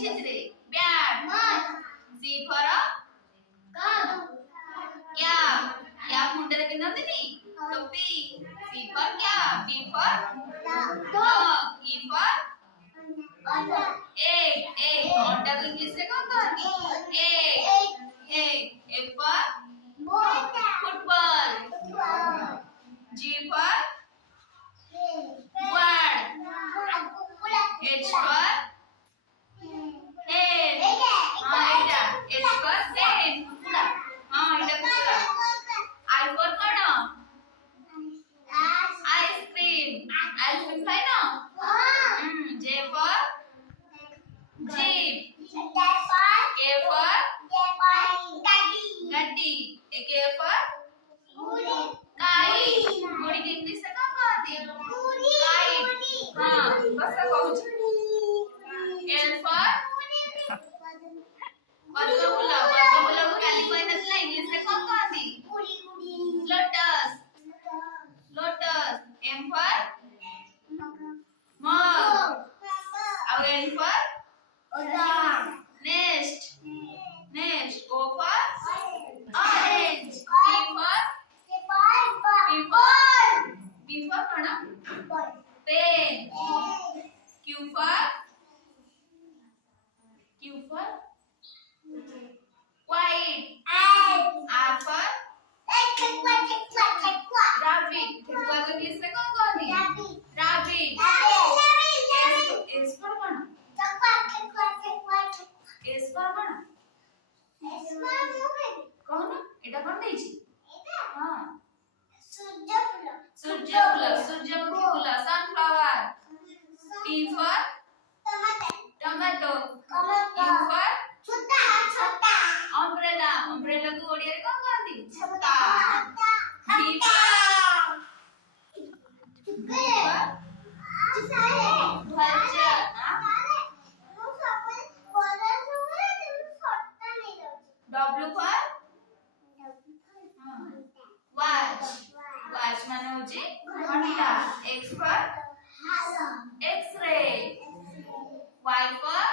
Chitre bat. C for cap. Cap मुंडे किंदा नहीं टोपी. C for cap. D for dog. E for egg. अंडा को English में कौन कहते egg. F for football. G for bird. H for hen. H for hen. I for kada. Ice cream. Ice cream खाए ना? J for jeep. K for गड्डी. K for kite. Gudi की English से कहाँ कहते हैं? Kite. हाँ, बस का कहूँ. L for पद्मफूल को काली कोई नस्ल इंग्लिश में कौन कहती? Lotus. M for mug. अब N for nest. O for orange. P for कौन? Pen. Q for white. R for rabbit. ठेकुआ को इंग्लिश में कौन कहती है? Rabbit. S for कौन? S for कौन? कौन? एटा कौन देइछि? हां सूर्यमुखी फूल sunflower. T for tomato. U for umbrella को ओडिया रे कौन कहती? छत्ता. V for W for watch माने होची घंटा. X for X-ray. Y for